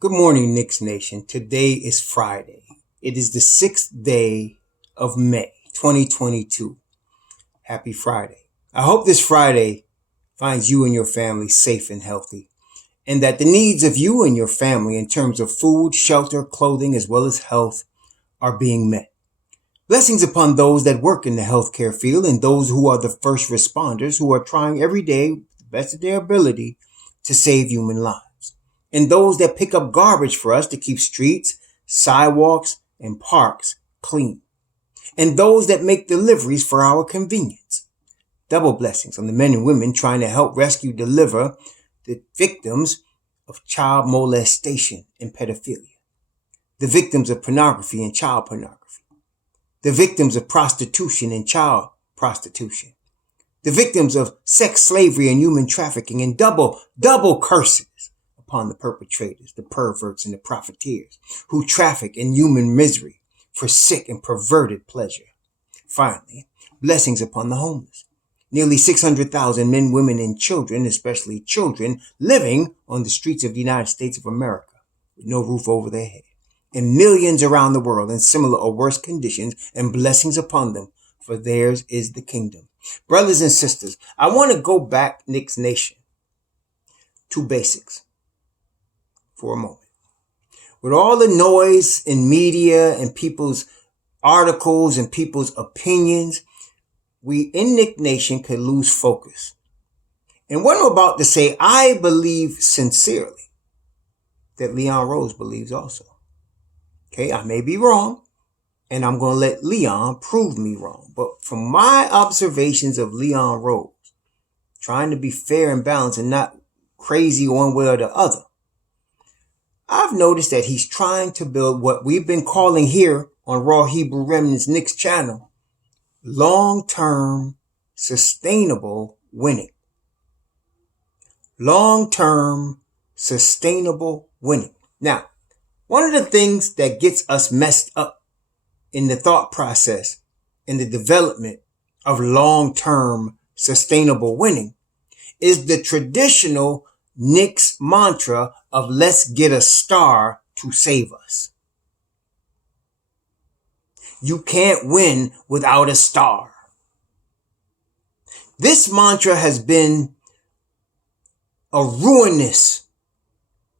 Good morning, Knicks Nation. Today is Friday. It is the 6th day of May, 2022. Happy Friday. I hope this Friday finds you and your family safe and healthy, and that the needs of you and your family in terms of food, shelter, clothing, as well as health are being met. Blessings upon those that work in the healthcare field and those who are the first responders who are trying every day, to the best of their ability, to save human lives. And those that pick up garbage for us to keep streets, sidewalks, and parks clean. And those that make deliveries for our convenience. Double blessings on the men and women trying to help deliver the victims of child molestation and pedophilia. The victims of pornography and child pornography. The victims of prostitution and child prostitution. The victims of sex slavery and human trafficking, and double curses upon the perpetrators, the perverts and the profiteers who traffic in human misery for sick and perverted pleasure. Finally, blessings upon the homeless. Nearly 600,000 men, women, and children, especially children, living on the streets of the United States of America with no roof over their head. And millions around the world in similar or worse conditions, and blessings upon them, for theirs is the kingdom. Brothers and sisters, I want to go back, Knicks Nation, to basics for a moment. With all the noise in media and people's articles and people's opinions, we in Knicks Nation could lose focus. And what I'm about to say, I believe sincerely that Leon Rose believes also. Okay, I may be wrong, and I'm going to let Leon prove me wrong. But from my observations of Leon Rose, trying to be fair and balanced and not crazy one way or the other, I've noticed that he's trying to build what we've been calling here on Raw Hebrew Remnants Knicks channel, long-term sustainable winning. Long-term sustainable winning. Now, one of the things that gets us messed up in the thought process, in the development of long-term sustainable winning, is the traditional Knicks mantra of let's get a star to save us. You can't win without a star. This mantra has been a ruinous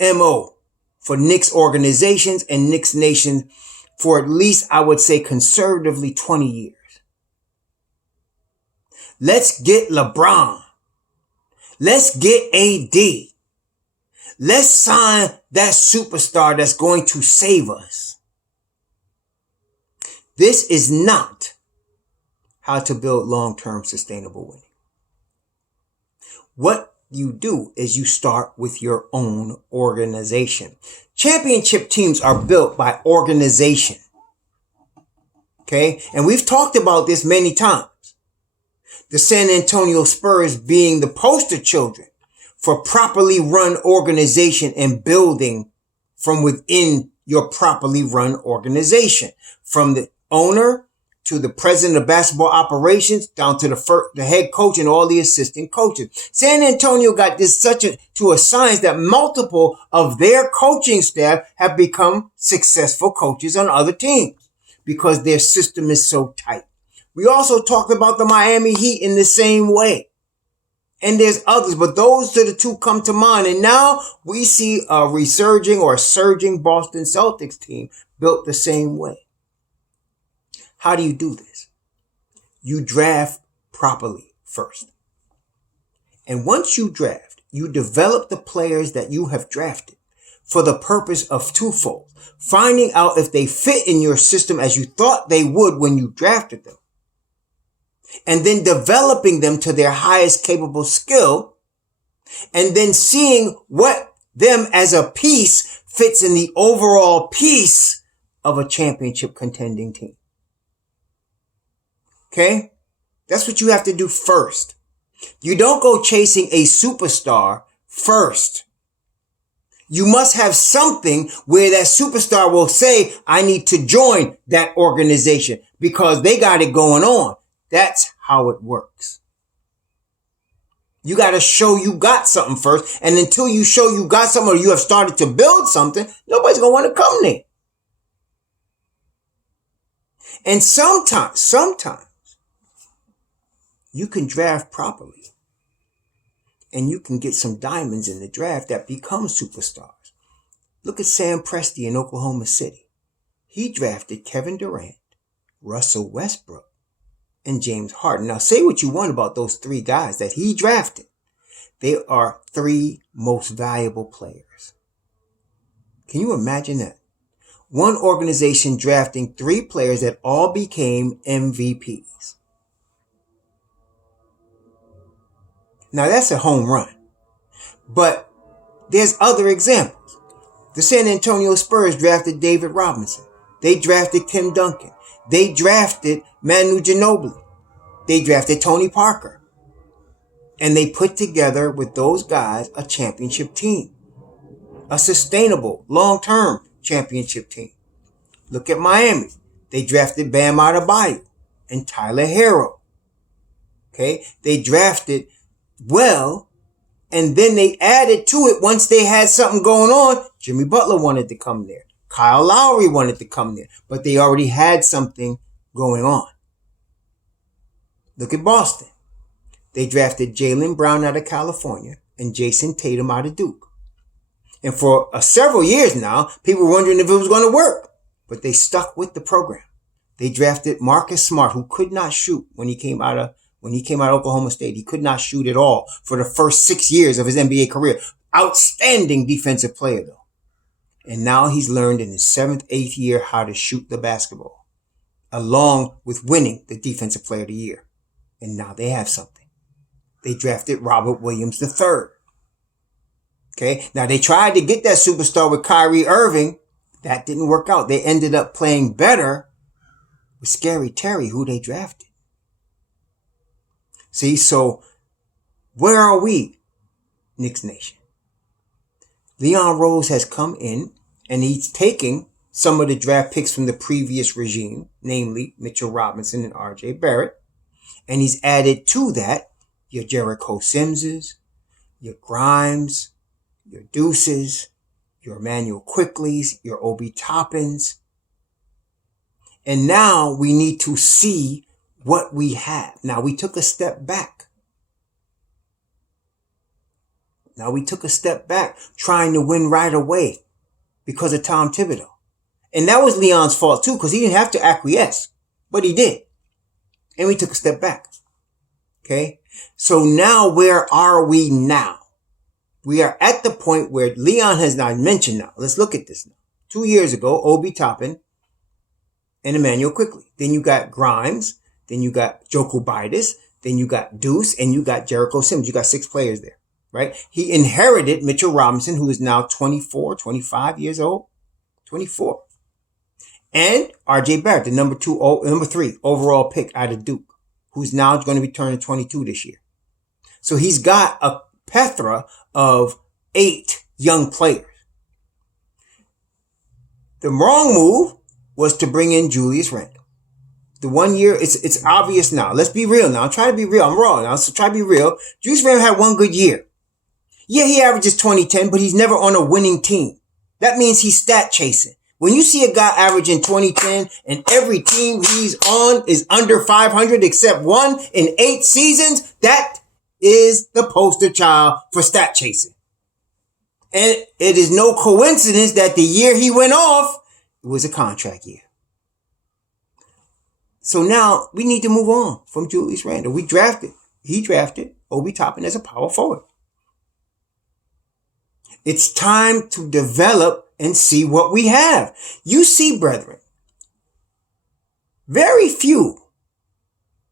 MO for Knicks organizations and Knicks Nation for at least, I would say, conservatively 20 years. Let's get LeBron. Let's get AD. Let's sign that superstar that's going to save us. This is not how to build long-term sustainable winning. What you do is you start with your own organization. Championship teams are built by organization. Okay? And we've talked about this many times. The San Antonio Spurs being the poster children for properly run organization and building from within your properly run organization. From the owner to the president of basketball operations, down to the head coach and all the assistant coaches. San Antonio got this to a science that multiple of their coaching staff have become successful coaches on other teams because their system is so tight. We also talked about the Miami Heat in the same way. And there's others, but those are the two come to mind. And now we see a resurging or surging Boston Celtics team built the same way. How do you do this? You draft properly first. And once you draft, you develop the players that you have drafted for the purpose of twofold. Finding out if they fit in your system as you thought they would when you drafted them. And then developing them to their highest capable skill. And then seeing what them as a piece fits in the overall piece of a championship contending team. Okay? That's what you have to do first. You don't go chasing a superstar first. You must have something where that superstar will say, I need to join that organization because they got it going on. That's how it works. You got to show you got something first. And until you show you got something or you have started to build something, nobody's going to want to come there. And sometimes you can draft properly and you can get some diamonds in the draft that become superstars. Look at Sam Presti in Oklahoma City. He drafted Kevin Durant, Russell Westbrook, and James Harden. Now say what you want about those three guys that he drafted. They are three most valuable players. Can you imagine that? One organization drafting three players that all became MVPs. Now that's a home run. But there's other examples. The San Antonio Spurs drafted David Robinson. They drafted Tim Duncan. They drafted Manu Ginobili. They drafted Tony Parker. And they put together with those guys a championship team. A sustainable, long-term championship team. Look at Miami. They drafted Bam Adebayo and Tyler Hero. Okay? They drafted well, and then they added to it once they had something going on. Jimmy Butler wanted to come there. Kyle Lowry wanted to come there. But they already had something going on. Look at Boston. They drafted Jaylen Brown out of California and Jason Tatum out of Duke. And for several years now, people were wondering if it was going to work. But they stuck with the program. They drafted Marcus Smart, who could not shoot when he came out of Oklahoma State. He could not shoot at all for the first 6 years of his NBA career. Outstanding defensive player, though. And now he's learned in his 7th, 8th year how to shoot the basketball, along with winning the Defensive Player of the Year. And now they have something. They drafted Robert Williams III. Okay, now they tried to get that superstar with Kyrie Irving. That didn't work out. They ended up playing better with Scary Terry, who they drafted. See, so where are we, Knicks Nation? Leon Rose has come in and he's taking some of the draft picks from the previous regime, namely Mitchell Robinson and R.J. Barrett. And he's added to that your Jericho Simses, your Grimes, your Deuces, your Emmanuel Quickleys, your Obi Toppins. And now we need to see what we have. Now we took a step back. Trying to win right away because of Tom Thibodeau. And that was Leon's fault too, because he didn't have to acquiesce, but he did. And we took a step back. Okay. So now where are we now? We are at the point where Leon has not mentioned now. Let's look at this now. 2 years ago, Obi Toppin and Emmanuel Quickly. Then you got Grimes. Then you got Joko Bidas. Then you got Deuce and you got Jericho Sims. You got 6 players there, right? He inherited Mitchell Robinson, who is now 24, 25 years old, 24. And RJ Barrett, the number 3 overall pick out of Duke, who's now going to be turning 22 this year. So he's got a plethora of 8 young players. The wrong move was to bring in Julius Randle. The 1 year, it's obvious now. Let's be real now. I'm trying to be real. I'm wrong now, so try to be real. Julius Randle had 1 good year. Yeah, he averages 20-10, but he's never on a winning team. That means he's stat chasing. When you see a guy averaging 20-10 and every team he's on is under 500 except one in 8 seasons, that is the poster child for stat chasing. And it is no coincidence that the year he went off, it was a contract year. So now we need to move on from Julius Randle. He drafted Obi Toppin as a power forward. It's time to develop and see what we have. You see, brethren, very few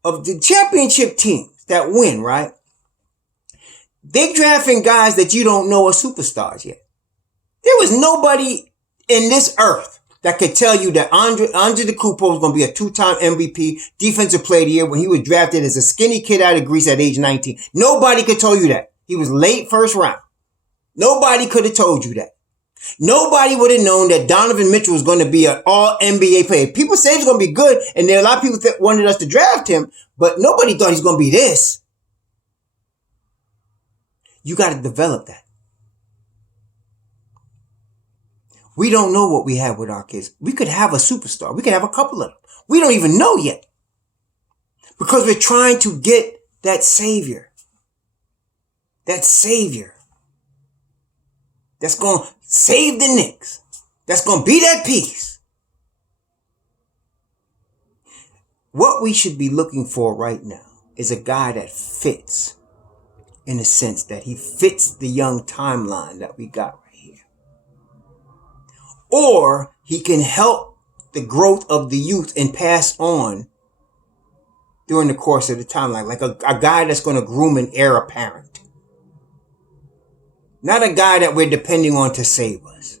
of the championship teams that win, right? They drafting guys that you don't know are superstars yet. There was nobody in this earth that could tell you that Andre DeCupo was going to be a 2-time MVP, Defensive Player of the Year when he was drafted as a skinny kid out of Greece at age 19. Nobody could tell you that. He was late first round. Nobody could have told you that. Nobody would have known that Donovan Mitchell was going to be an all-NBA player. People say he's going to be good, and there are a lot of people that wanted us to draft him, but nobody thought he's going to be this. You got to develop that. We don't know what we have with our kids. We could have a superstar. We could have a couple of them. We don't even know yet. Because we're trying to get that savior. That savior. That's going to save the Knicks. That's going to be that peace. What we should be looking for right now is a guy that fits, in a sense that he fits the young timeline that we got right here. Or he can help the growth of the youth and pass on during the course of the timeline. Like a guy that's going to groom an heir apparent. Not a guy that we're depending on to save us.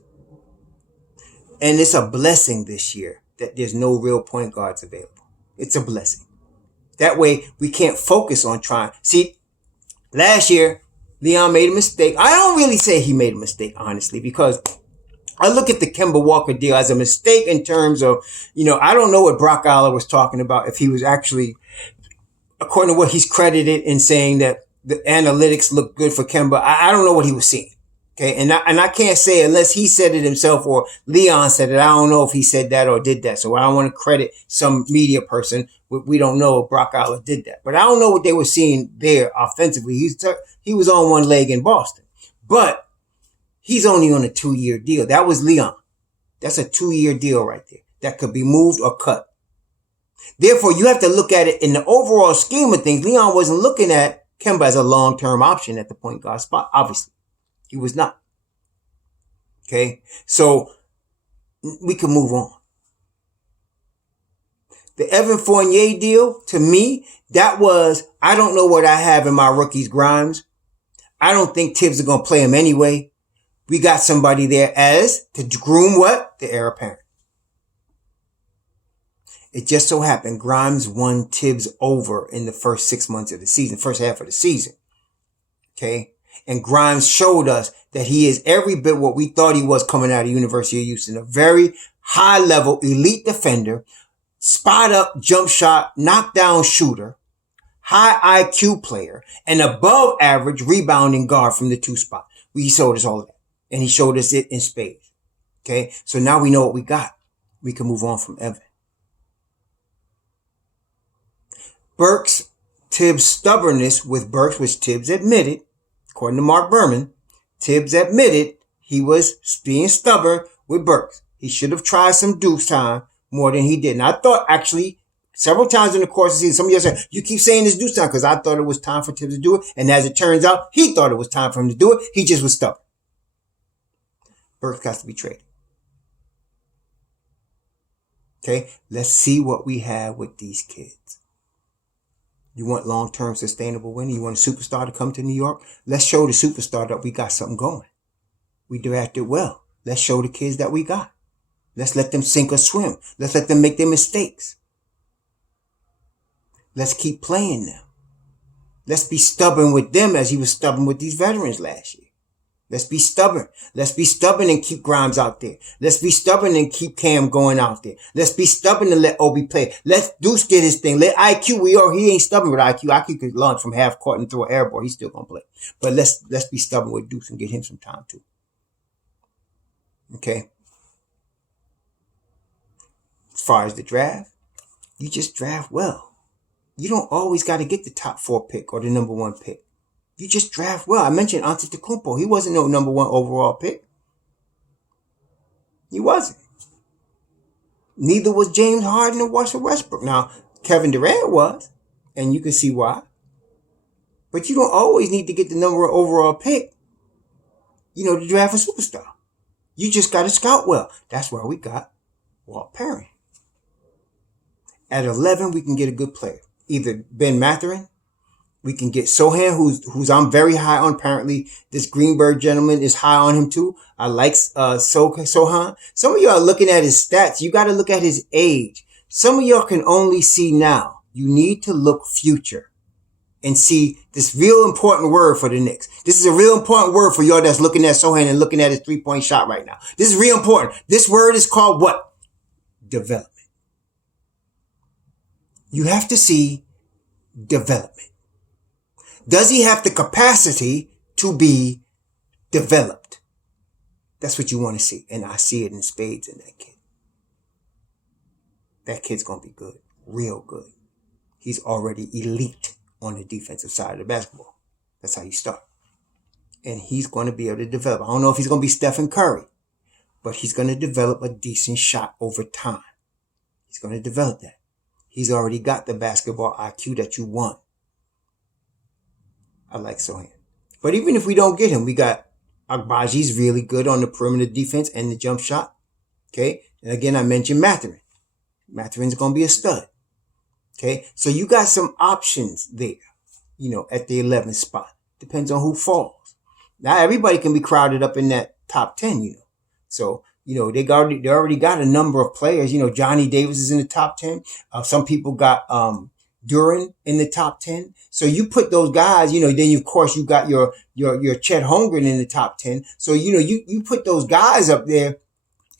And it's a blessing this year that there's no real point guards available. It's a blessing. That way we can't focus on trying. See, last year, Leon made a mistake. I don't really say he made a mistake, honestly, because I look at the Kemba Walker deal as a mistake in terms of, I don't know what Brock Aller was talking about, if he was actually, according to what he's credited in saying that the analytics look good for Kemba. I don't know what he was seeing. Okay. And I can't say unless he said it himself or Leon said it. I don't know if he said that or did that. So I don't want to credit some media person. We don't know if Brock Aller did that, but I don't know what they were seeing there offensively. He was on one leg in Boston, but he's only on a 2-year deal. That was Leon. That's a 2-year deal right there that could be moved or cut. Therefore, you have to look at it in the overall scheme of things. Leon wasn't looking at Kemba as a long-term option at the point guard spot. Obviously, he was not. Okay, so we can move on. The Evan Fournier deal, to me, that was, I don't know what I have in my rookies Grimes. I don't think Tibbs are going to play him anyway. We got somebody there as to groom what? The heir apparent. It just so happened Grimes won Tibbs over in the first 6 months of the season, first half of the season. Okay. And Grimes showed us that he is every bit what we thought he was coming out of University of Houston. A very high level elite defender, spot up, jump shot, knockdown shooter, high IQ player, and above average rebounding guard from the 2 spot. He showed us all of that. And he showed us it in spades. Okay. So now we know what we got. We can move on from Evan. Burks, Tibbs' stubbornness with Burks, which Tibbs admitted, according to Mark Berman, Tibbs admitted he was being stubborn with Burks. He should have tried some deuce time more than he did. And I thought actually several times in the course of the season, some of you said, you keep saying this deuce time because I thought it was time for Tibbs to do it. And as it turns out, he thought it was time for him to do it. He just was stubborn. Burks got to be traded. Okay, let's see what we have with these kids. You want long-term sustainable winning? You want a superstar to come to New York? Let's show the superstar that we got something going. We drafted well. Let's show the kids that we got. Let's let them sink or swim. Let's let them make their mistakes. Let's keep playing them. Let's be stubborn with them as he was stubborn with these veterans last year. Let's be stubborn. Let's be stubborn and keep Grimes out there. Let's be stubborn and keep Cam going out there. Let's be stubborn and let Obi play. Let Deuce get his thing. Let IQ, he ain't stubborn with IQ. IQ could launch from half court and throw an air ball. He's still going to play. But let's be stubborn with Deuce and get him some time too. Okay. As far as the draft, you just draft well. You don't always got to get the top 4 pick or the number 1 pick. You just draft well. I mentioned Antetokounmpo. He wasn't no number 1 overall pick. He wasn't. Neither was James Harden or Russell Westbrook. Now, Kevin Durant was, and you can see why. But you don't always need to get the number 1 overall pick, to draft a superstar. You just got to scout well. That's why we got Walt Perry. At 11, we can get a good player. Either Ben Mathurin. We can get Sohan, who's I'm very high on. Apparently, this Greenberg gentleman is high on him too. I like Sohan. Some of y'all are looking at his stats. You got to look at his age. Some of y'all can only see now. You need to look future and see this real important word for the Knicks. This is a real important word for y'all that's looking at Sohan and looking at his 3-point shot right now. This is real important. This word is called what? Development. You have to see development. Does he have the capacity to be developed. That's what you want to see. And I see it in spades in that kid. That kid's going to be good. Real good. He's already elite on the defensive side of the basketball. That's how you start. And he's going to be able to develop. I don't know if he's going to be Stephen Curry, but he's going to develop a decent shot over time. He's going to develop that. He's already got the basketball IQ that you want. I like Sohan. But even if we don't get him, we got Agbaji's really good on the perimeter defense and the jump shot. Okay. And again, I mentioned Mathurin. Mathurin's going to be a stud. Okay. So you got some options there, at the 11th spot. Depends on who falls. Now everybody can be crowded up in that top 10, So, they already got a number of players. Johnny Davis is in the top 10. Some people got, Duran in the top 10. So you put those guys, then of course you got your Chet Holmgren in the top 10. So, you put those guys up there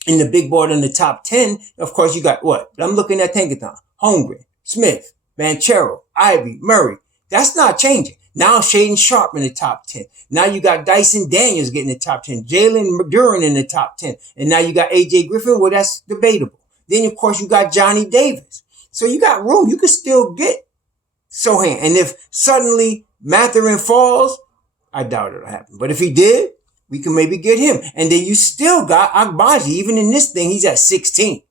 in the big board in the top 10. Of course you got what? I'm looking at Tankathon, Holmgren, Smith, Banchero, Ivy, Murray. That's not changing. Now Shaden Sharp in the top 10. Now you got Dyson Daniels getting the top 10. Jalen Duran in the top 10. And now you got AJ Griffin. Well, that's debatable. Then, of course, you got Johnny Davis. So you got room. You can still get Sohan. And if suddenly Mathurin falls, I doubt it'll happen. But if he did, we can maybe get him. And then you still got Agbaji. Even in this thing, he's at 16.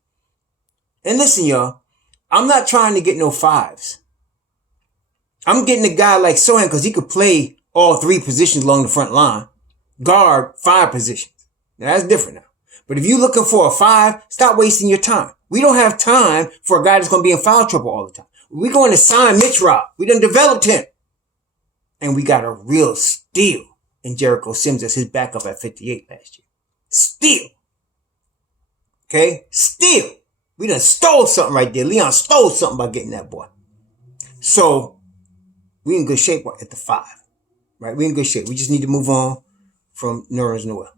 And listen, y'all, I'm not trying to get no fives. I'm getting a guy like Sohan because he could play all three positions along the front line. Guard 5 positions. Now that's different now. But if you're looking for a 5, stop wasting your time. We don't have time for a guy that's going to be in foul trouble all the time. We're going to sign Mitch Rob. We done developed him. And we got a real steal in Jericho Sims as his backup at 58 last year. Steal. Okay? Steal. We done stole something right there. Leon stole something by getting that boy. So, we in good shape at the 5, right? We in good shape. We just need to move on from Nerlens Noel.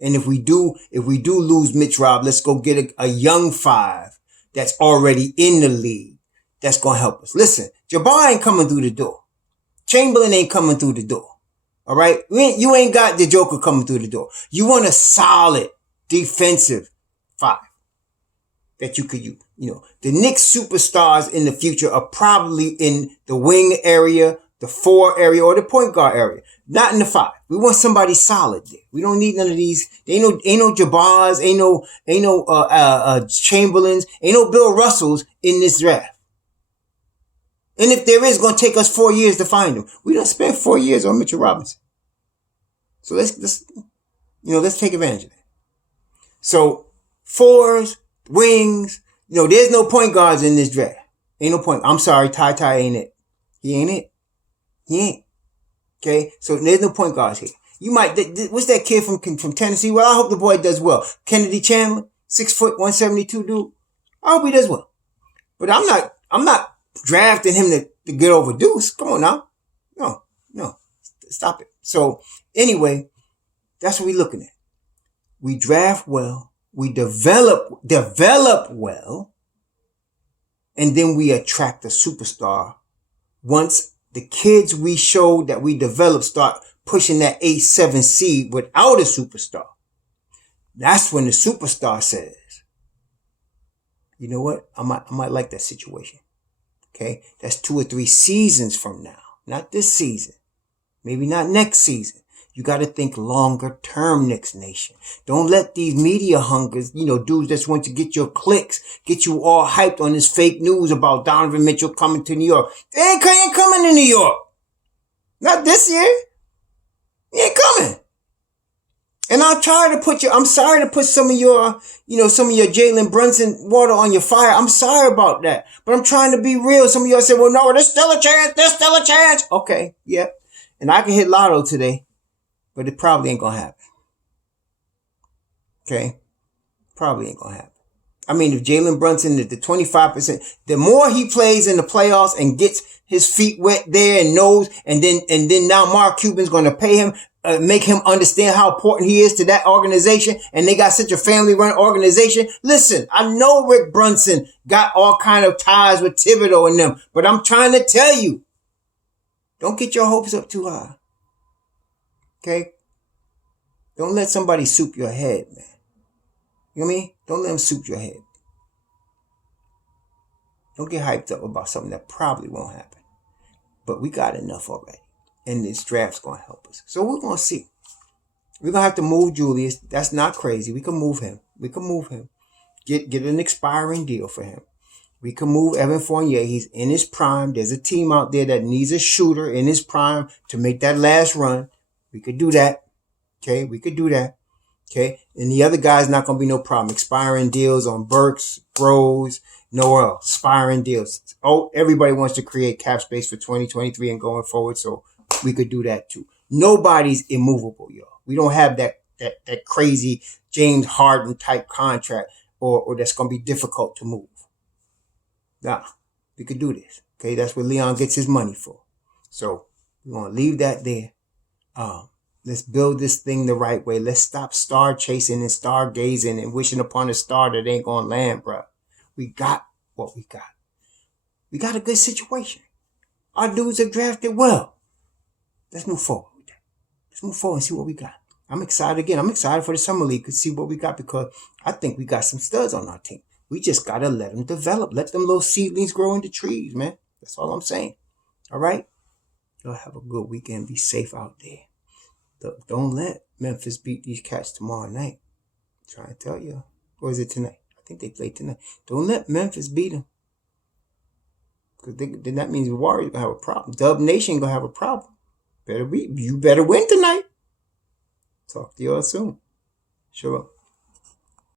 And if we do lose Mitch Rob, let's go get a young 5 that's already in the league. That's going to help us. Listen, Jabbar ain't coming through the door. Chamberlain ain't coming through the door. All right. You ain't got the Joker coming through the door. You want a solid defensive 5 that you could use. The Knicks superstars in the future are probably in the wing area, the 4 area, or the point guard area. Not in the 5. We want somebody solid there. We don't need none of these. Ain't no Jabars, ain't no Chamberlains, ain't no Bill Russells in this draft. And if there is, it's going to take us 4 years to find them. We don't spend 4 years on Mitchell Robinson. So let's take advantage of that. So 4s, wings, there's no point guards in this draft. Ain't no point. I'm sorry, Ty ain't it. He ain't it. He ain't. Okay? So there's no point guards here. You might, what's that kid from Tennessee? Well, I hope the boy does well. Kennedy Chandler, 6 foot, 172 dude. I hope he does well. But I'm not drafting him to get over Deuce. Come on now. No. Stop it. So anyway, that's what we're looking at. We draft well. We develop well. And then we attract a superstar. Once the kids we showed that we developed start pushing that 8-7 seed without a superstar, that's when the superstar says, you know what? I might like that situation. Okay. That's 2 or 3 seasons from now. Not this season. Maybe not next season. You got to think longer term, Knicks Nation. Don't let these media hungers, dudes that want to get your clicks, get you all hyped on this fake news about Donovan Mitchell coming to New York. They ain't coming to New York. Not this year. He ain't coming. And I'm sorry to put some of your Jalen Brunson water on your fire. I'm sorry about that. But I'm trying to be real. Some of y'all say, well, no, there's still a chance. Okay, yeah. And I can hit lotto today. But it probably ain't going to happen. Okay? Probably ain't going to happen. I mean, if Jalen Brunson, the 25%, the more he plays in the playoffs and gets his feet wet there and knows, and then now Mark Cuban's going to pay him, make him understand how important he is to that organization, and they got such a family-run organization. Listen, I know Rick Brunson got all kind of ties with Thibodeau and them, but I'm trying to tell you, don't get your hopes up too high. Okay? Don't let somebody soup your head, man. You know what I mean? Don't let them soup your head. Don't get hyped up about something that probably won't happen. But we got enough already. And this draft's going to help us. So we're going to see. We're going to have to move Julius. That's not crazy. We can move him. Get an expiring deal for him. We can move Evan Fournier. He's in his prime. There's a team out there that needs a shooter in his prime to make that last run. We could do that. Okay, we could do that. Okay, and the other guy's not going to be no problem. Expiring deals on Burks, Rose, Noel. Expiring deals. Oh, everybody wants to create cap space for 2023 and going forward, so we could do that too. Nobody's immovable, y'all. We don't have that crazy James Harden type contract or that's going to be difficult to move. Nah, we could do this. Okay, that's what Leon gets his money for. So we're going to leave that there. Let's build this thing the right way. Let's stop star chasing and star gazing and wishing upon a star that ain't going to land, bro. We got what we got. We got a good situation. Our dudes have drafted well. Let's move forward with that. Let's move forward and see what we got. I'm excited again. I'm excited for the summer league to see what we got because I think we got some studs on our team. We just got to let them develop. Let them little seedlings grow into trees, man. That's all I'm saying. All right? Y'all have a good weekend. Be safe out there. Don't let Memphis beat these cats tomorrow night. I'm trying to tell you. Or is it tonight? I think they play tonight. Don't let Memphis beat them. Because then that means the Warriors going to have a problem. Dub Nation going to have a problem. You better win tonight. Talk to y'all soon. Sure.